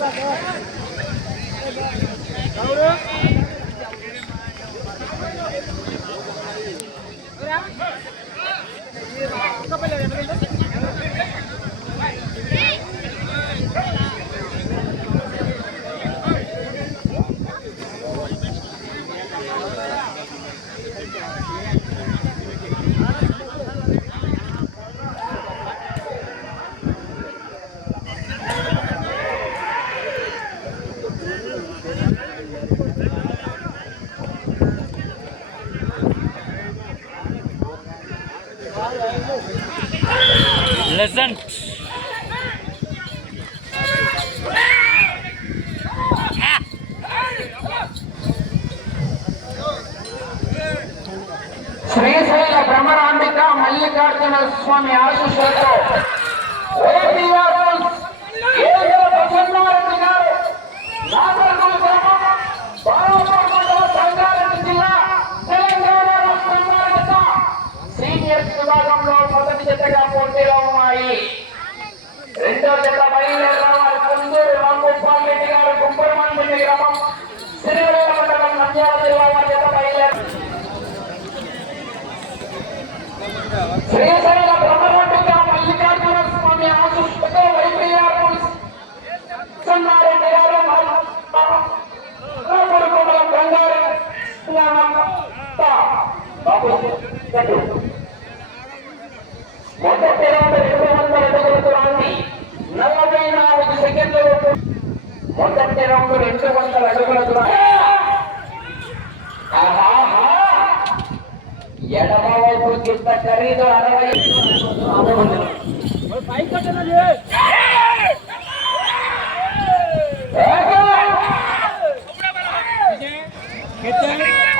Let's go. Thousand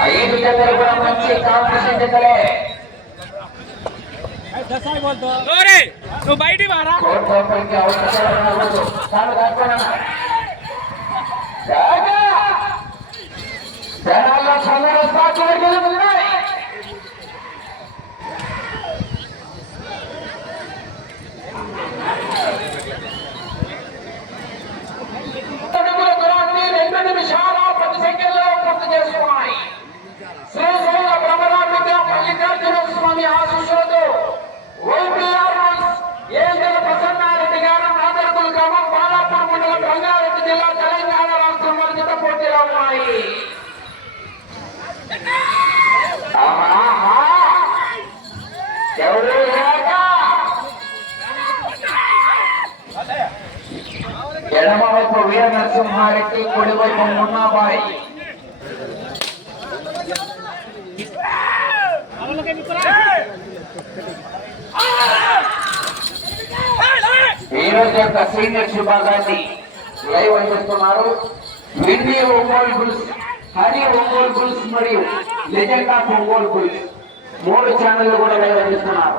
ఐదు జతలు కూడా మంచి కాంపిటీషన్ జతలే నువ్వు బయటికి మారా జనాల్లో చంద్రబాబు ఎడమవైపు వీర నరసింహారెడ్డి కుడివైపు మున్నాబాయి. ఈరోజు యొక్క సీనియర్స్ విభాగాన్ని లైవ్ అందిస్తున్నారు. ఇండియా ఒంగోలు గుల్స్ హరి ఒంగోలు గుల్స్ మరియు లెజెండ్ ఆఫ్ ఒంగోలు గుల్స్. మూడు ఛానళ్ళు కూడా లైవ్ అందిస్తున్నారు.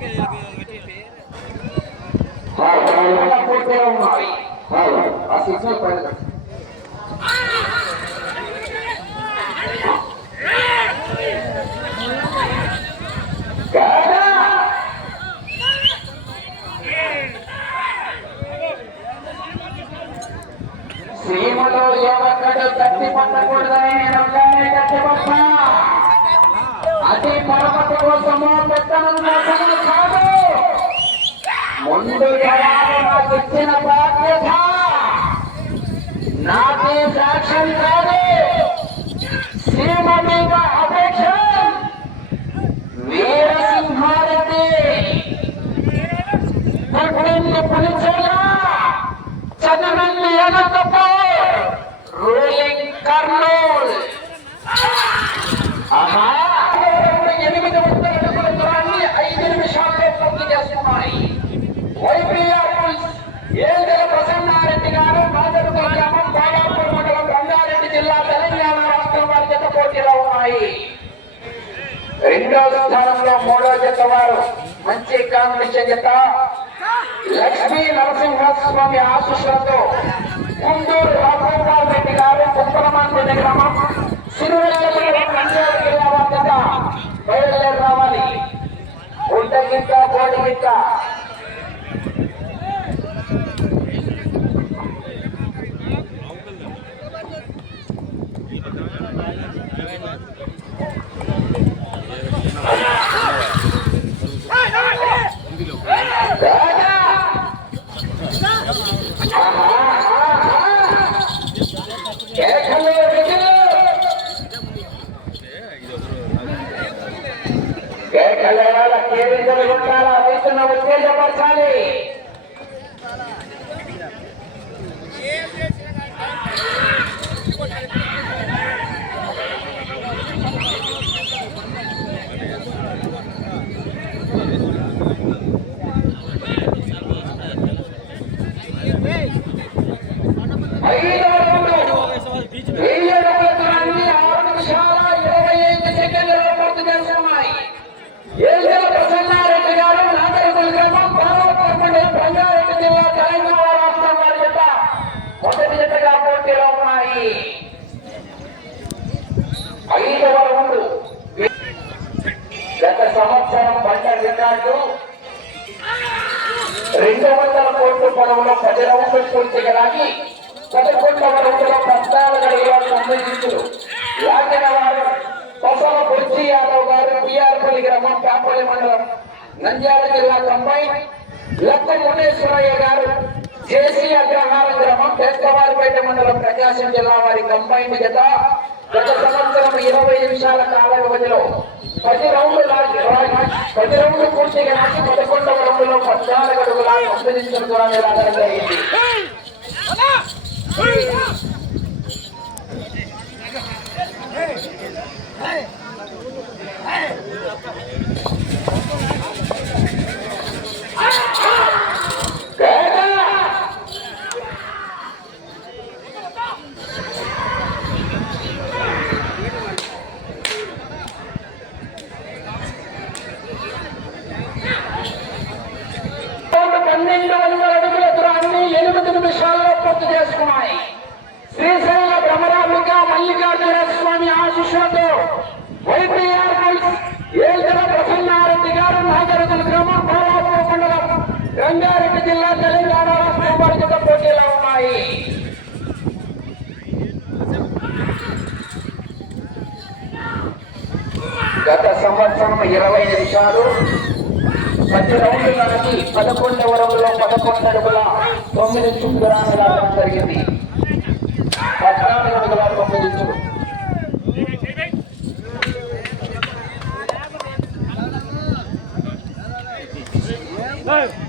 Sri Mataji, I'm going you the top of the mountain. I'm going to take. అతి పరపతి కోసము పెత్తనం కోసము కాదు. ముందు నాకు ఇచ్చిన బాధ్యత నాకే సాక్ష్యం కాదు. సీమ మీద అపేక్ష వీరసింహారెడ్డి. పుట్టింది పులిచేలా చదివింది అనంతపూర్ రూలింగ్ కర్నూల్. ఆహా. రెండో స్థానంలో మూడో జత వారు. మంచి కాంగ్రెస్ జత. లక్ష్మీ నరసింహస్వామి ఆశీస్సులతో కుందూరు రాఘోపాల్ రెడ్డి గారు కుప్పలమాంటి గ్రామం సిరివెల్లపల్లి బయలుదేరి రావాలి. గుంట గిట్ట కోడి గిట్ట కేకలేయాల, కేరింతలు కొట్టాల, వీటిని ఉత్తేజపరచాలి ఐదవ రౌండ్ వెయ్యి అడుగుల దూరాన్ని ఆరు నిమిషాల ఇరవై ఐదు సెకండ్లలో పూర్తి చేస్తున్నాయి ఏజల ప్రసన్నారెడ్డి గారు నాగరికుల గ్రామం పార్వతీపురం మండలం రంగారెడ్డి జిల్లా తెలంగాణ రాష్ట్రం వారి జత మొదటి జతగా పోటీలో ఉన్నాయి ఐదవ రౌండ్ గత సంవత్సరం పంట రెండు వందల కోట్ల పొడవులో పది రౌండ్లు పూర్తిగా రాగి పదకొండవ రౌండ్లో పద్నాలుగు అడుగుల సంబంధించారు యాదన వారు కొసల బుర్జీ యాదవ్ గారు పిఆర్పల్లి గ్రామం కాపల్లి మండలం నంద్యాల జిల్లా కంబైన్ లక్క మునేశ్వరయ్య గారు జేసీ అగ్రహారం గ్రామం పెద్దవారిపేట మండలం ప్రకాశం జిల్లా వారి కంబైన్ జత. గత సంవత్సరం ఇరవై నిమిషాల కాల వ్యవధిలో ప్రతి రౌండ్ ప్రతి రౌండ్ రౌండ్లు పూర్తిగా నాటి పదకొండవ రౌండ్లో పద్నాలుగు అడుగుల తొమ్మిది ఇంచుల దూరాన్ని లాగడం జరిగింది కేక! పన్నెండు వందల అడుగుల దూరాన్ని ఎనిమిది నిమిషాల్లో పూర్తి చేసుకున్నాయి శ్రీశైల భ్రమరాంబిక మల్లికార్జున స్వామి ఆశిష్యులతో వైపీఆర్ ప్రసన్నారెడ్డి గారు నాగరికుల గ్రామం పోరాడుకోకుండా రంగారెడ్డి జిల్లా తెలంగాణ రాష్ట్రం వారి పోటీలో ఉన్నాయి. గత సంవత్సరం ఇరవై నిమిషాలు ప్రతి రౌండ్లు నాటి పదకొండు రౌండ్లో పదకొండు అడుగుల తొమ్మిది చుక్కరాన్ని రావడం జరిగింది. は。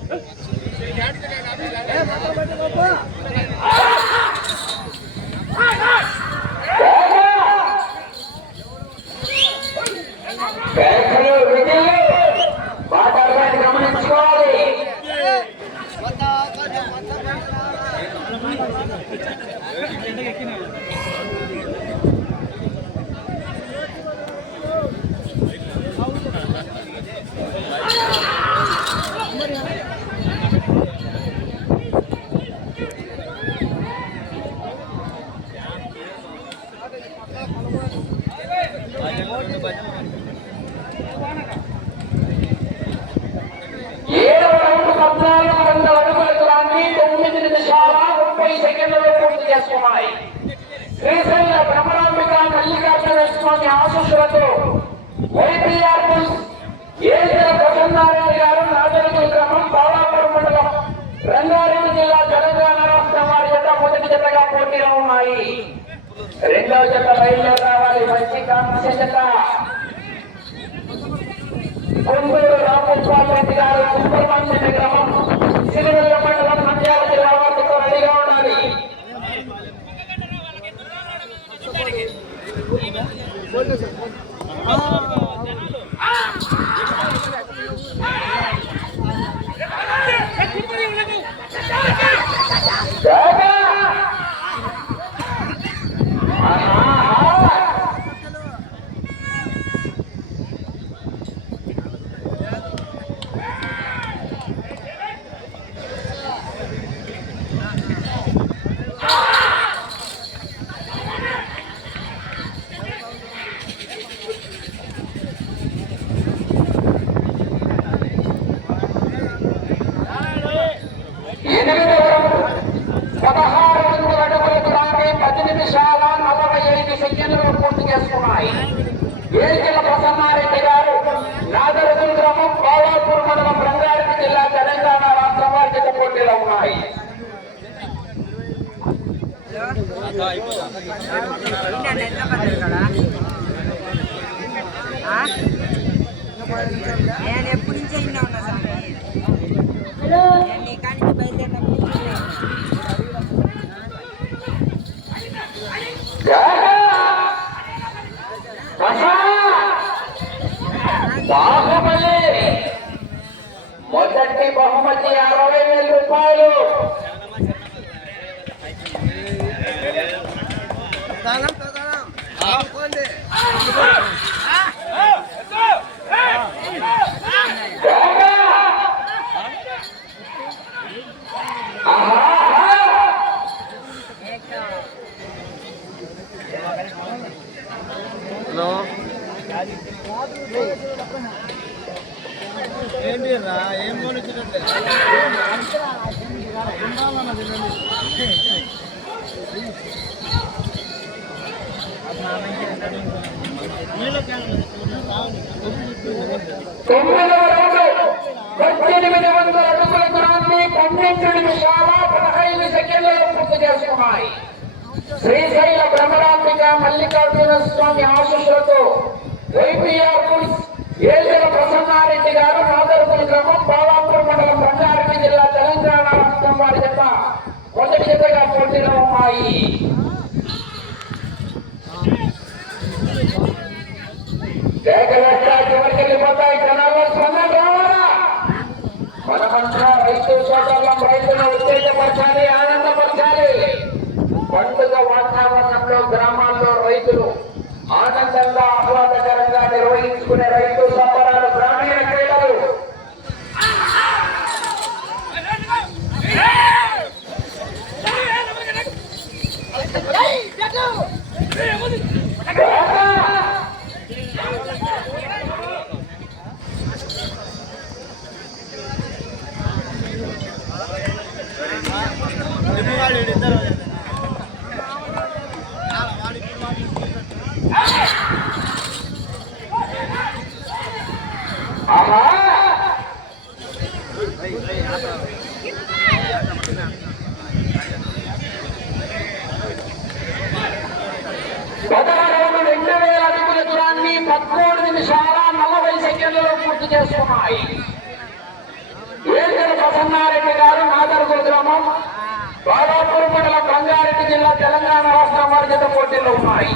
స్వామి ఆశీస్సులతో వైపీఆర్ ఏజల ప్రసన్నారాయణ గారు నాగరికుల గ్రామం బాలాపురం మండలం రంగారెడ్డి జిల్లా తెలంగాణ రాష్ట్రం వారి జత మొదటి జతగా పోటీలో ఉన్నాయి. రెండవ జత బయలుదేరి రావాలి. మంచి కాంగ్రెస్ జత కొంగూరు రామగోపాల్ రెడ్డి గారు సుబ్రహ్మణ్య గ్రామం సిరివెల్ల Fuerte, ఏంటి రా ఏం కొనిచ్చినట్లే తొమ్మిదవ రౌండ్ పద్దెనిమిది వందల అడుగుల దూరాన్ని పన్నెండు నిమిషాల పదహైదు సెకండ్లలో పూర్తి చేసుకున్నాయి శ్రీశైల భ్రమరాంబిక మల్లికార్జున స్వామి ఆశీస్సులతో వైపీఆర్ ఏజల ప్రసన్నారెడ్డి గారు నాదర్పల్లి గ్రామం బాలాపూర్ మండలం రంగారెడ్డి జిల్లా తెలంగాణ రాష్ట్రం వారి జత మొదటి జతగా పోటీలో ఉన్నాయి పదహారు రెండు వేల అడుగుల దూరాన్ని పదమూడు నిమిషాల నలభై సెకండ్లలో పూర్తి చేసుకున్నాయి. ఏజల ప్రసన్నారెడ్డి గారు నాగర్గూడ గ్రామం బాలాపూర్ మండలం రంగారెడ్డి జిల్లా తెలంగాణ రాష్ట్రం వారి పోటీల్లో ఉన్నాయి.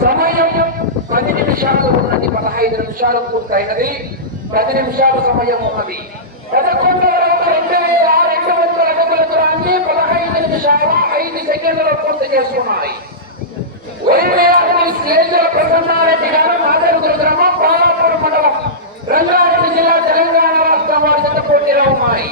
సమయం పది నిమిషాలు ఉన్నది పదహైదు నిమిషాలు పూర్తయినది. పది నిమిషాల సమయం ఉన్నది. పదకొండు వరకు రెండు వేల రెండు వందల అడుగుల దూరాన్ని పదహైదు నిమిషాల ఐదు సెకండ్లలో పూర్తి చేసుకున్నాయి వైద్యార్థి స్నేహితుల ప్రసన్నారెడ్డి గారు నాగరుగుల గ్రామం బాలాపూర్ మండలం రంగారెడ్డి జిల్లా తెలంగాణ రాష్ట్రం వారి జత పోటీలో ఉన్నాయి